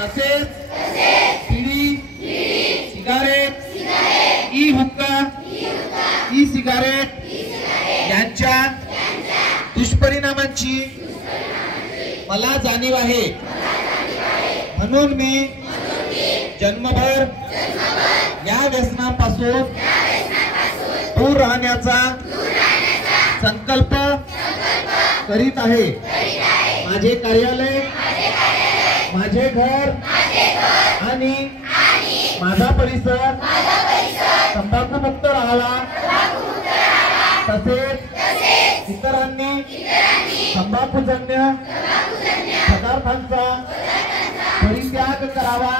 तसेच बीडी, cigarette, E हुक्का, e cigarette यांच्या दुष्परिणामांची मला जाणीव आहे। म्हणून मी जन्मभर या व्यसनापासून दूर राहण्याचा संकल्प करीत आहे। माझे कार्यालय, माझे घर आणि माझा परिसर तंबाखूमुक्त राहावा, तसेच इतरांनी तंबाखूजन्य पदार्थांचा परित्याग करावा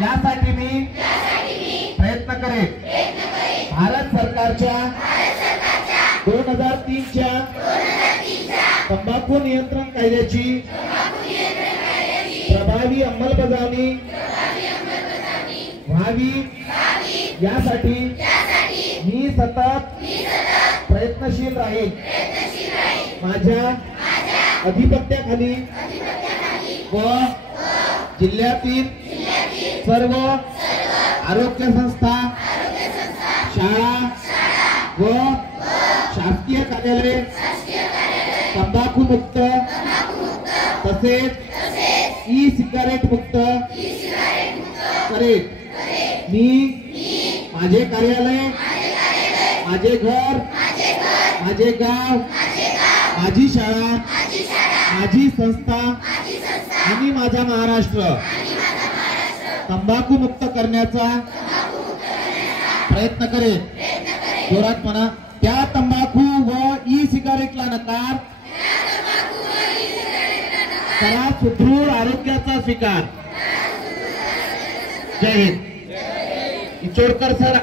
यासाठी मी प्रयत्न करेन। भारत सरकारच्या 2003 च्या तंबाखू नियंत्रण कायद्याची प्रभावी अंमलबजावणी व्हावी यासाठी मी सतत प्रयत्नशील राहील। माझ्या अधिपत्याखाली व जिल्ह्यातील सर्व आरोग्य संस्था, शाळा व शासकीय कार्यालय तंबाखू मुक्त तसेच ई सिगारेट मुक्त करेल। मी माझे कार्यालय, माझे घर, माझे गाव, माझी शाळा, माझी संस्था आणि माझा महाराष्ट्र तंबाखू मुक्त करण्याचा प्रयत्न करेल। जोरात म्हणा, त्या तंबाखू व ई सिगारेटला नकार, करा सुदृढ आरोग्याचा स्वीकार। जय हिंद। इचोडकर सर